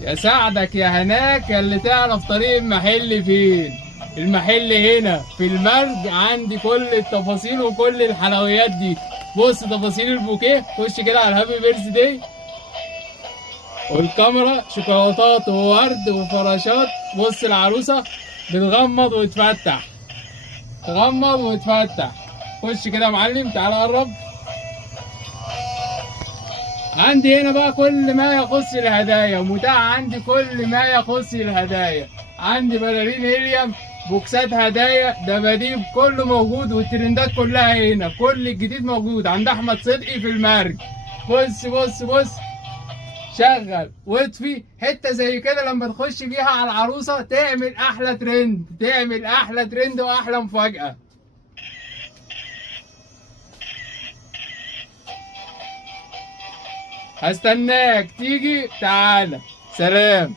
يا سعدك يا هناك يا اللي تعرف طريق المحل فين. المحل هنا في المرج، عندي كل التفاصيل وكل الحلويات دي. بص تفاصيل البوكيه، خش كده على الهابي بيرث داي والكاميرا، شوكولاتات وورد وفراشات. بص العروسة بتغمض وتفتح، تغمض وتفتح. خش كده يا معلم، تعالى قرب. عندي هنا بقى كل ما يخص الهدايا متاح، عندي كل ما يخص الهدايا. عندي بلالين هيليوم، بوكسات هدايا، دباديب، كله موجود، والترندات كلها هنا. كل الجديد موجود عند احمد صدقي في المرج. بص بص بص، شغل واطفي. حته زي كده لما تخش بيها على العروسه تعمل احلى ترند، تعمل احلى ترند واحلى مفاجاه. هستناك تيجي، تعالى. سلام.